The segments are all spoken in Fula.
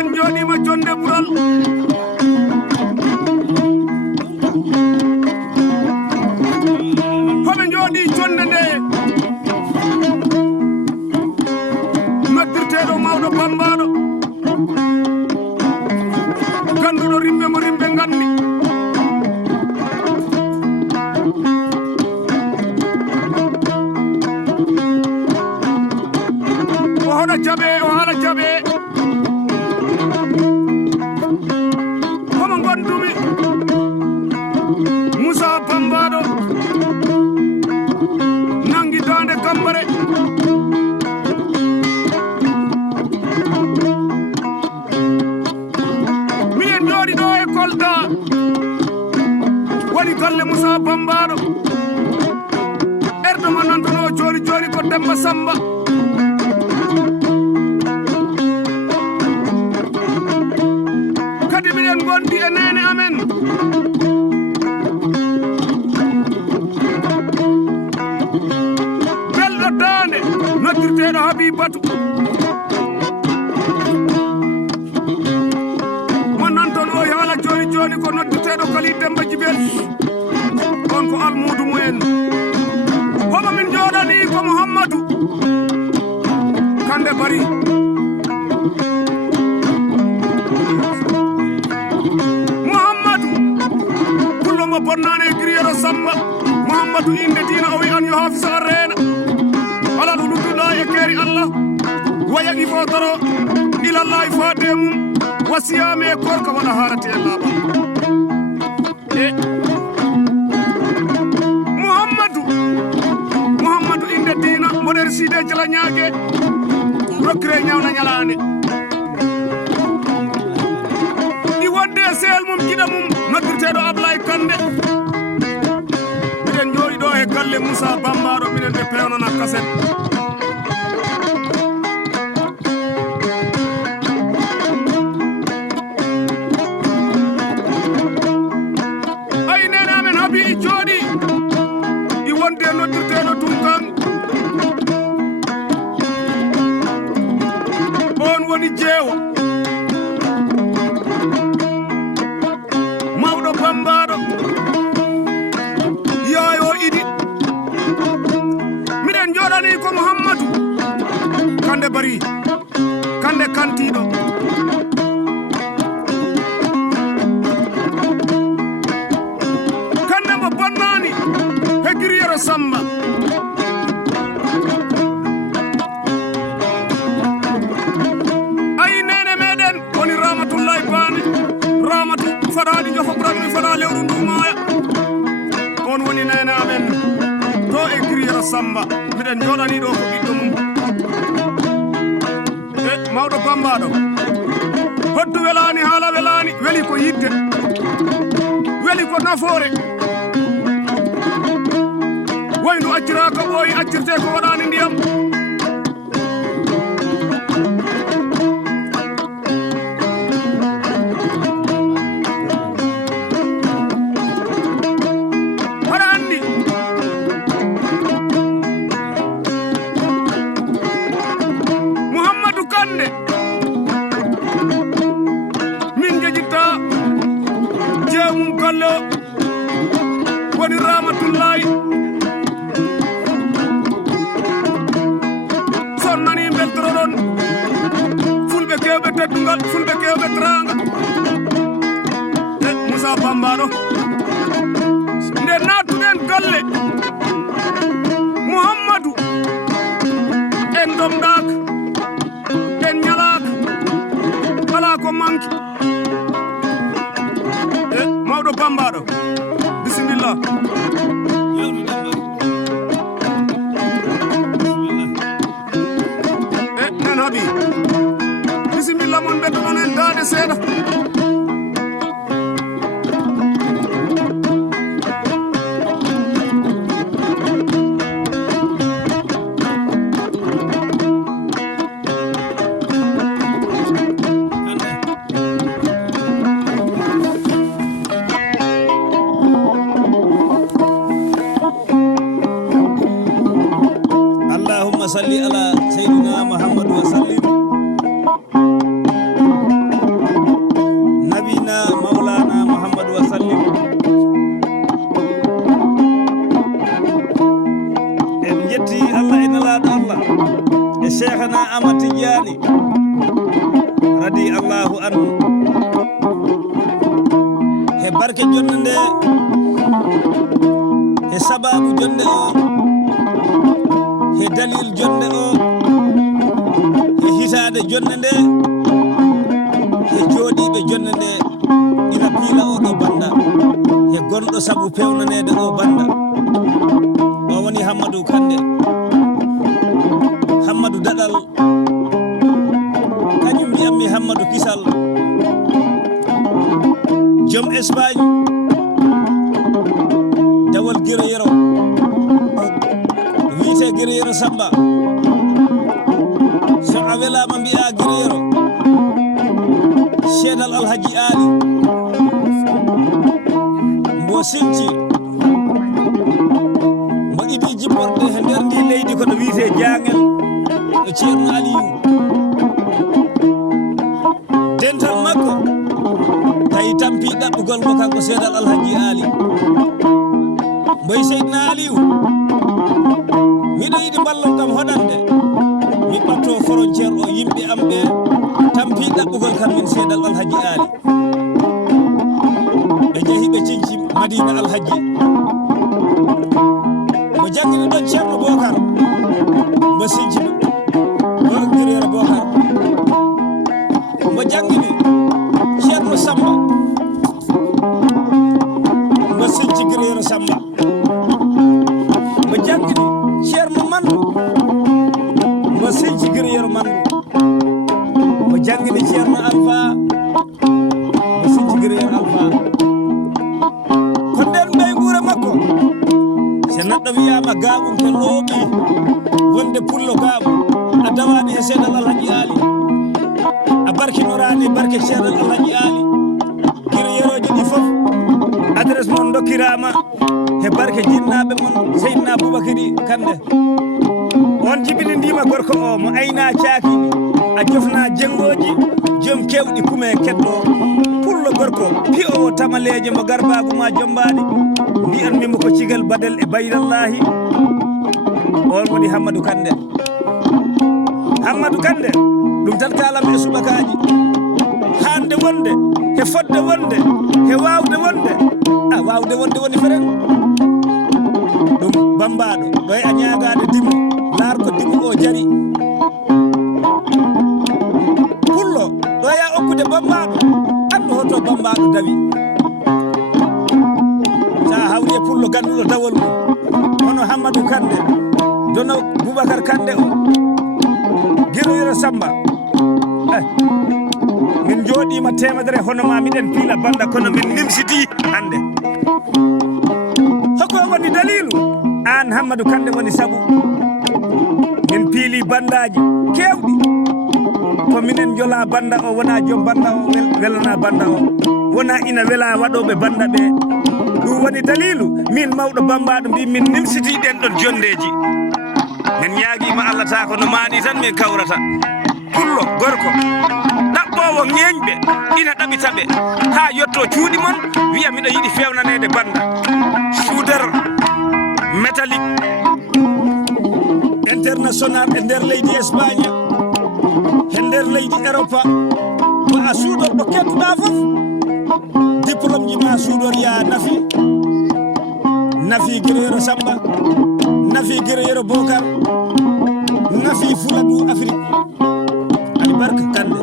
en joɗima jonde ɓural hoɓe jooɗi jonde nde noddirteɗo mawɗo bambaɗo ganduɗo rimɓe mo rimɓe gandi o hoɗa jaɓe o haala jaɓe homo gondumi Moussa Bambaɗo nangi dande Kambare minen jooɗi ɗo e Kolda woni galle Moussa Bambaɗo ɓerɗo mo nantono joni joni ko Demba Samba kadi minen gondi e nene amen belɗo dande noddirteɗo Habibatu mo nanton o haala joni joni ko noddirteɗo Kali Demba Jibel on ko almudu mumen homo min jooɗani ko Mouhammadou Kande Bari Mouhammadou pullo mo bonnane e Griyero Samba Mouhammadou inde dina o wi an yo hafisa a reena alal uludullah e keeri Allah wayagi fo toro ilallah faade mum wasiyami e korka waɗa harate e laaɓal e Mouhammadou inde dina mboɗer siide jala ñaage rokkire ñawna ñalande ɗi wonde e sehel mum jiɗa mum noddirteɗo Ablaye Kande minen jooɗi ɗo e galle Moussa Bambaɗo minen ɓe pewnana kaset ay nene amen haabi i jooɗi ɗi wonde e noddirteɗo Tunkan on woni jeewo mawɗo Bambaɗo yaayo Idi minen jooɗani ko Mouhammadou Kande Bari Kande kantiɗo Kande mo bonnani he Griyero Samba ay nene meɗen woni Ramatullahi Bane Ramatou faɗaɗi jofo ɓuranmi faɗa lewru ndumaya on woni nene amen to e Griyero Samba miɗen jooɗani ɗo ko ɓiɗɗo mum e mawɗo Bambaɗo hoddu welani haala welani weli ko yidde weli ko nafoore woyndu acciraka ɓooyi accirte ko waɗani ndiyam haɗa andi Mouhammadou Kande min jejitta jeemum galle o woni Ramatullahi sonnani beltoroɗon fulɓe kewɓe teddungal fulɓe kewɓe teranga e Moussa Bambaɗo nde nattuɗen galle Mouhammadou en domɗaka en ñalaka ala ko manki e mawɗo Bambaɗo bisimillah e nen haaɓi bisimillah mon ɓeddoɗon en dande seeɗa اللهم صل على سيدنا محمد وسلم mon he barke jonde nde he sababu jonde o he dalil jonde o he hitade jonde nde he jooɗiɓe jonde nde ina piila o ɗo banda he gonɗo sabu pewnanede o banda o woni Hammadou Kandé Hammadou Daɗal kañum mbiyatmi Hammadou Kisal joom Espagne dawol Guerreiro wiite Guerreiro Samba so a welama mbiya Guerreiro Cheydal Alhaji Ali mbo sinti mbo idi jipporde he nder ndi leydi kono wiite Jangel e Ceerno Aliou dental makko tawi tampi ɗaɓɓugol ngo kanko Cheydal Alhaji Ali mboy Seydina Aliou miɗo yiɗi ballon kam hoɗande mi ɓatto frontiére o yimɓe am ɓe tampi ɗaɓɓugol kam min Cheydal Alhaji Ali ɓe jeehi ɓe cinci Madina Alhaji mo jangini ɗon Ceerno Bocar mo sinci ɗum Guerreiro Bocar mo jangini Ceerno Samba mo sinci Guerreiro Samba mo jangini Ceerno Mandou mo sinci Guerreiro Mandou mo jangini Ceerno Alpha mo sinci Guerreiro Alpha ko nden ɓey guure makko so neɗɗo wiyama gaɓum ko looɓi wonde pullo gaɓum a dawani e Cheydal Alhaji Ali a barkinorani barke Cheydal Alhaji Ali Guerreiroji ɗi foof adresse mon dokkirama he barke jinnaɓe mon Seydina Aboubacry Kandé on jibinindima gorko o mo ayna caakiɗi a jofna jenggoji joom kewɗi kume keɗɗo pullo gorko pi'owo tamaleje mo garbagu ma jombaɗi mbiyanmimo ko cigal badel e baydallahi on woni Hammadou Kandé Hammadou Kandé ɗum tan kalam e subakaji hande wonde he fodde wonde he wawde wonde wawde wonde woni feren ɗum bambaɗo ɗo e a ñagade dimo laar ko dimo o jari pullo ɗo ya okkude bambaɗo andu hoto bambaɗo dawi sa hawri e pullo ganduɗo dawol mum hono Hammadou Kandé dono Boubacar Kandé o Guerreiro Samba min jooɗima temedere hono ma miɗen piila banda kono min nimsiti hande hoko woni dalilu an Hammadou Kandé woni sabu min piili bandaji kewɗi ko minen jola banda o wona joom banda o welana banda o wona ina wela waɗoɓe banda ɓe ɗum woni dalilu min mawɗo bambaɗo mbi min nimsiti ɗen ɗon jondeji min ñaaguima Allah ta ko no maɗi tan min kawrata pullo gorko ɗaɓɓowo ŋeñɓe ina ɗaɓitaɓe ha yetto cuuɗi mon wiya miɗo yiɗi fewnanede banda soudeur métallique international e nder leydi Espagne e nder leydi Europe ko a suudor ɗo kettuɗa fof diplôme ji ma suudor ya nafi Guerreiro Samba nafi Guerreiro Bocar nafi Fouladou Afrique ali barka Kandé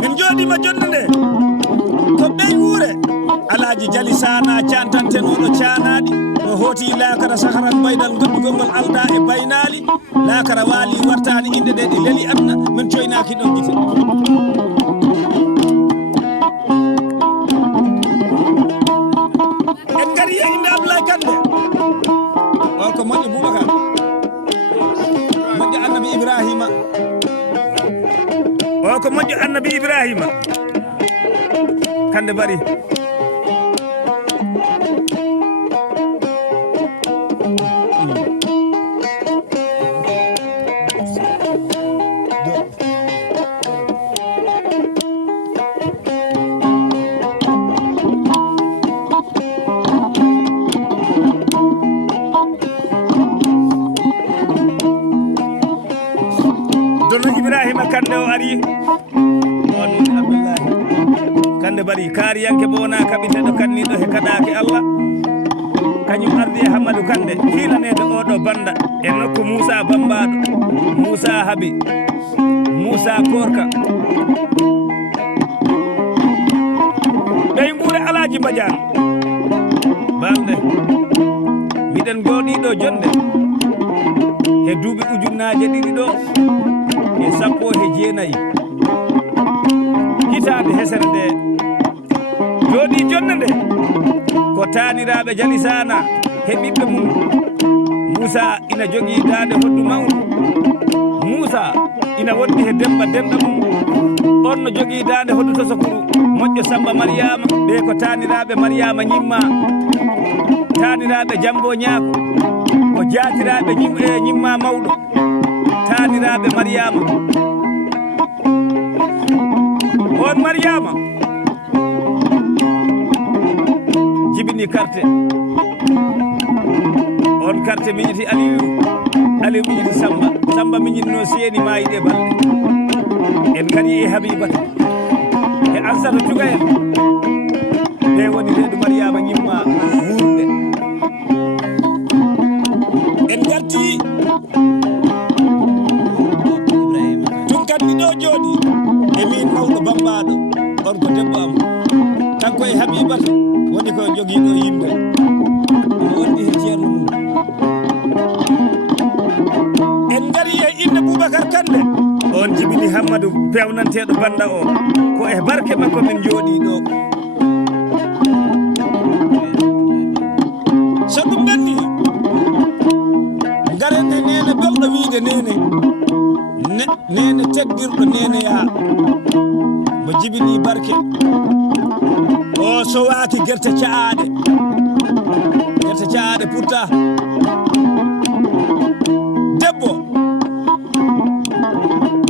min jooɗima jonde nde ko ɓey wuure Alaji Jali Sana cantantenoɗo canaɗi o hooti lakara saharan baydal goɗɗugol ngol alda e baynali lakara waali wartani inde ɗe ɗi leeli aduna min coynaki ɗon gite en gari e inde Abdoulaye Kandé on ko moƴƴo Boubacar moƴƴo annabi Ibrahima o ko moƴƴo annabi Ibrahima Kandé bari Dono Ibrahima Kandé o ari on hande bari kaariyanke bo wona kaɓiteɗo kanniɗo he kaɗaki Allah kañum ardi e Hammadou Kande fiilanede oɗo banda e nokku Moussa Bambaɗo Moussa Habi Moussa Korka ɓey guure Alaji Badiane balɗe miɗen goɗiɗo jonde e duuɓi ujunnaje ɗiɗi ɗo e sappo e jeenayi hitande hesere nde jooɗi jonde nde ko taniraɓe Jalisana he ɓiɓɓe mum Moussa ina jogui dande hoddu mawdu Moussa ina wondi he Demba denɗa mum on no jogui dande hoddu to sokuru moƴƴo Samba Mariama ɓe ko taniraɓe Mariama ñimma taniraɓe Jambo Ñaako ko jatiraɓe ñimma mawɗo taniraɓe Mariama on Mariama jibini carte on carte miñiti Aliou miñiti Samba miñitno seeni mayiɗe balɗe en kadi e Habibata e Ansata Jugayel ɓe woni reedu Mariama ñimma wuurde en garti tun kandi ɗo jooɗi e min mawɗo Bambaɗo on ko debbo am kanko e Habibata woni ko jogiiɗo yimɓe wondi he ceerno mum en ngari e inde Boubacar Kande on jibini Hammadou pewnanteɗo banda o ko e barke makko min jooɗi ɗo so ɗum ɓenni garende nene belɗo wiide nene tegdirɗo nene yaa mo jibini barke o sowaki gerte caaɗe pourta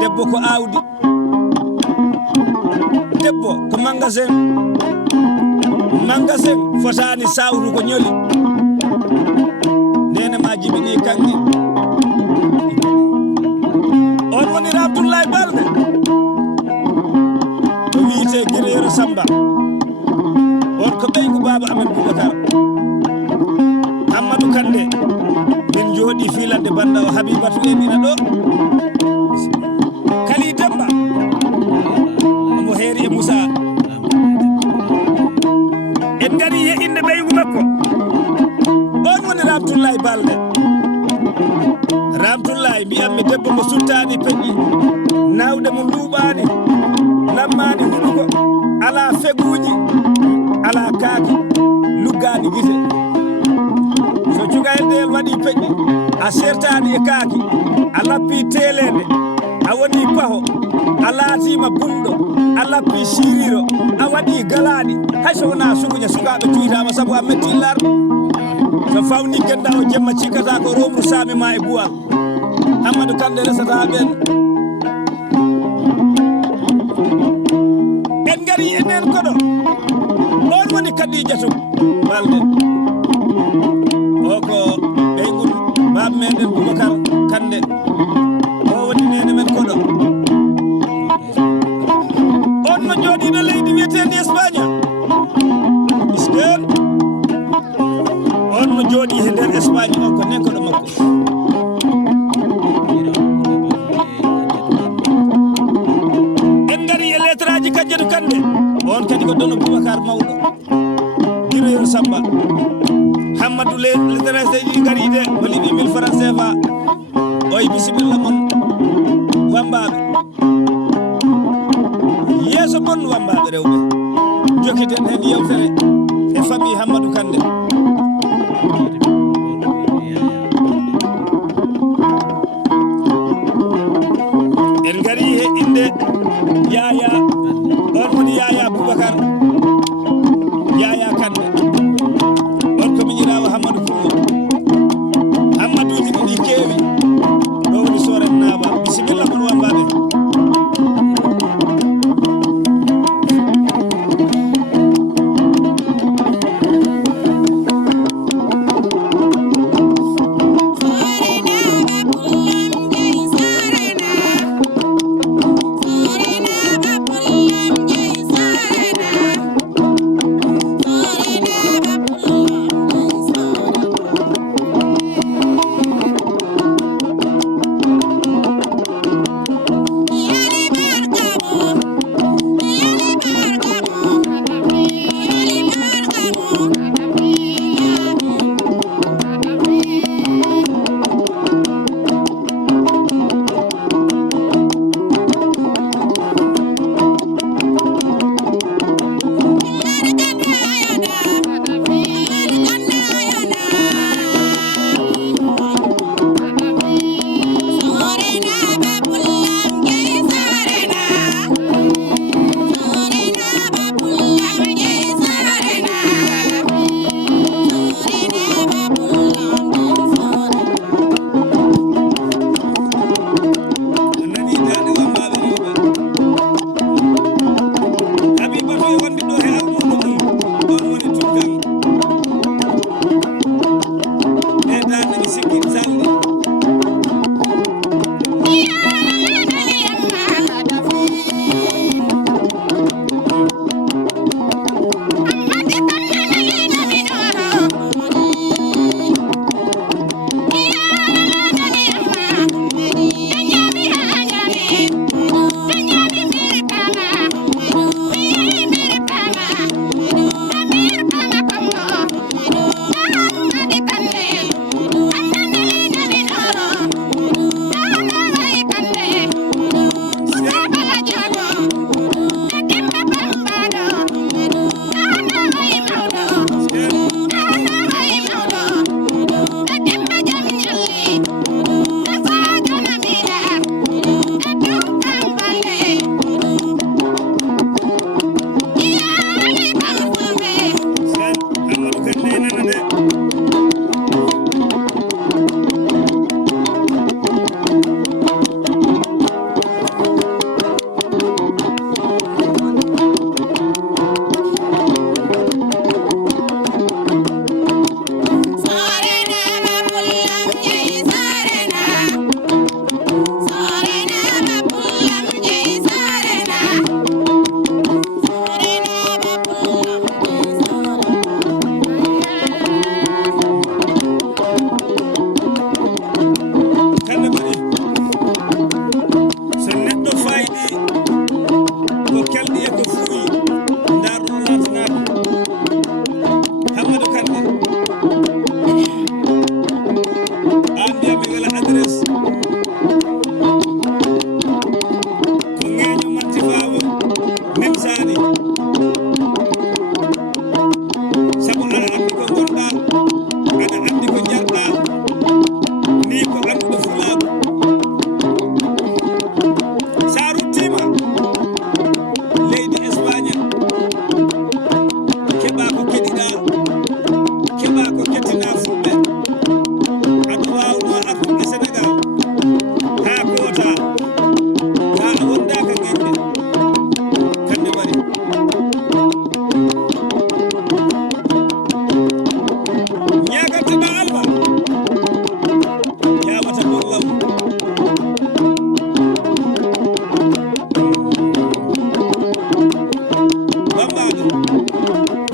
debbo ko awdi debbo ko magasin fotani sawru ko ñoli nene ma jibini kanki on woni Abdoulaye Balde to wiite Guerriero Samba on ko ɓeygu baba amen Boubacar Hammadou Kande min jooɗi filande banda o Habibatu en ina ɗo Kali Demba omo heeri e Moussa en ngari he inde ɓeygu makko on woni Abdoulaye Balde Abdoulaye mbiyatmi debbo mo suttani peƴƴi nawde mo luuɓani lammani huɗuko ala feguji ala kaaki luggani gite so cugayel ɗeyel waɗi peƴƴi a sertani e kaaki a lappi telede a woni paho a laatima bumɗo a lappi siriro a waɗi galani hayso wona suguña sukaɓe cuytama saabu a metti larɗo so fawni genda o jemma cikkata ko romru sami ma e buwal Hammadou Kande resata ɓen en ngari enen koɗo on woni Kadijatu Balde o ko ɓeygol baaba meɗen Boubacar Kande o woni nene men koɗo on no jooɗiɗo leydi wiyetendi Espagne isken on no jooɗi he nder Espagne on ko nen koɗo makko Kadijatu Kande on kadi ko dono Boubacar mawɗo Guerriero Samba Hammadou lettrage ɗi garide o liɓi 1000 francs CFA oy bisimilla mon wambaɓe yeeso mon wambaɓe rewɓe jokkiten hen yewtere e famille Hammadou Kande en gari he inde Yaya on woni Yaya Boubacar Yaya Kande on ko miñirawo Hammadou Pullo Hammadouji ɗiɗi keewi ɗo woni Soren Naba bisimilla mon wambaɓe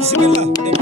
bismillah